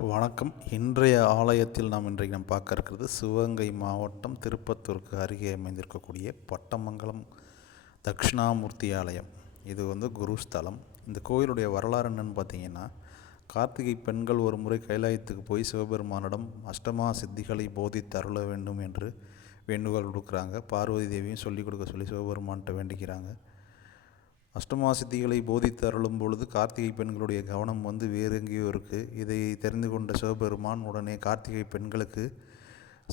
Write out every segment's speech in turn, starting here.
வணக்கம். இன்றைய ஆலயத்தில் நாம் இன்றைக்கு நாம் பார்க்க இருக்கிறது சிவகங்கை மாவட்டம் திருப்பத்தூருக்கு அருகே அமைந்திருக்கக்கூடிய பட்டமங்கலம் தட்சிணாமூர்த்தி ஆலயம். இது வந்து குரு ஸ்தலம் இந்த கோயிலுடைய வரலாறு என்னன்னு பார்த்தீங்கன்னா கார்த்திகை பெண்கள் ஒரு முறை கைலாயத்துக்கு போய் சிவபெருமானிடம் அஷ்டமா சித்திகளை போதித்து அருள வேண்டும் என்று வேண்டுகோள் கொடுக்குறாங்க பார்வதி தேவியும் சொல்லிக் கொடுக்க சொல்லி சிவபெருமான்கிட்ட வேண்டிக்கிறாங்க. அஷ்டமா சித்திகளை போதித்து அருளும் பொழுது கார்த்திகை பெண்களுடைய கவனம் வந்து வேறு எங்கேயோ இருக்குது இதை தெரிந்து கொண்ட சிவபெருமான் உடனே கார்த்திகை பெண்களுக்கு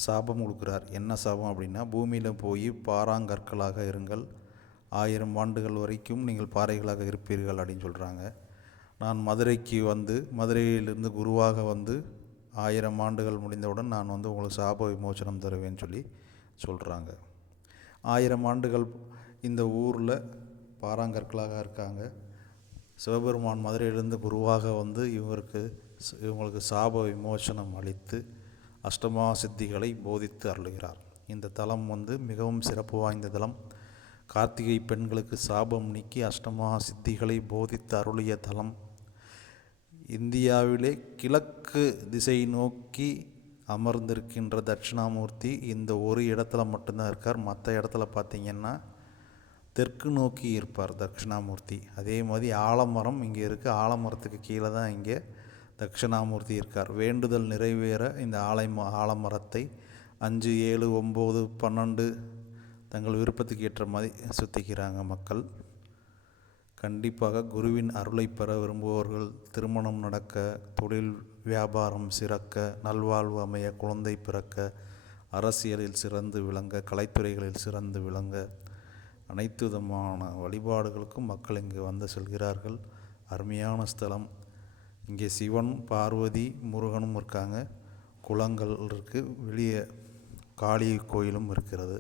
சாபம் கொடுக்குறார். என்ன சாபம் அப்படின்னா பூமியில் போய் பாறாங்கற்களாக இருங்கள். ஆயிரம் ஆண்டுகள் வரைக்கும் நீங்கள் பாறைகளாக இருப்பீர்கள் அப்படின்னு சொல்கிறாங்க நான் மதுரைக்கு வந்து மதுரையிலிருந்து குருவாக வந்து ஆயிரம் ஆண்டுகள் முடிந்தவுடன் நான் வந்து உங்களுக்கு சாப விமோசனம் தருவேன்னு சொல்லி சொல்கிறாங்க ஆயிரம் ஆண்டுகள் இந்த ஊரில் பாறாங்கற்களாக இருக்காங்க. சிவபெருமான் மதுரையிலிருந்து குருவாக வந்து இவருக்கு இவங்களுக்கு சாப விமோசனம் அளித்து அஷ்டமா சித்திகளை போதித்து அருளுகிறார். இந்த தலம் வந்து மிகவும் சிறப்பு வாய்ந்த தலம். கார்த்திகை பெண்களுக்கு சாபம் நீக்கி அஷ்டமா சித்திகளை போதித்து அருளிய தலம். இந்தியாவிலே கிழக்கு திசை நோக்கி அமர்ந்திருக்கின்ற தட்சிணாமூர்த்தி இந்த ஒரு இடத்துல மட்டும்தான் இருக்கார். மற்ற இடத்துல பார்த்தீங்கன்னா தெற்கு நோக்கி இருப்பார் தட்சிணாமூர்த்தி. அதே மாதிரி ஆலமரம் இங்கே இருக்குது ஆலமரத்துக்கு கீழே தான் இங்கே தட்சிணாமூர்த்தி இருக்கார். வேண்டுதல் நிறைவேற இந்த ஆலை ஆலமரத்தை அஞ்சு ஏழு ஒம்பது பன்னெண்டு தங்கள் விருப்பத்துக்கு ஏற்ற மாதிரி சுற்றிக்கிறாங்க மக்கள். கண்டிப்பாக குருவின் அருளை பெற விரும்புபவர்கள் திருமணம் நடக்க தொழில் வியாபாரம் சிறக்க நல்வாழ்வு அமைய குழந்தை பிறக்க அரசியலில் சிறந்து விளங்க கலைத்துறைகளில் சிறந்து விளங்க அனைத்து விதமான வழிபாடுகளுக்கும் மக்கள் இங்கு வந்து செல்கிறார்கள். அருமையான ஸ்தலம். இங்கே சிவன் பார்வதி முருகனும் இருக்காங்க. குளங்கள் இருக்குது வெளியே காளி கோயிலும் இருக்கிறது.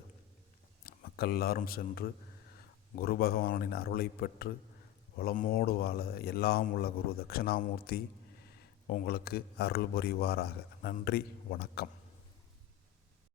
மக்கள் எல்லாரும் சென்று குரு பகவானின் அருளை பெற்று வளமோடு வாழ எல்லாம் உள்ள குரு தட்சிணாமூர்த்தி உங்களுக்கு அருள் புரிவாராக. நன்றி. வணக்கம்.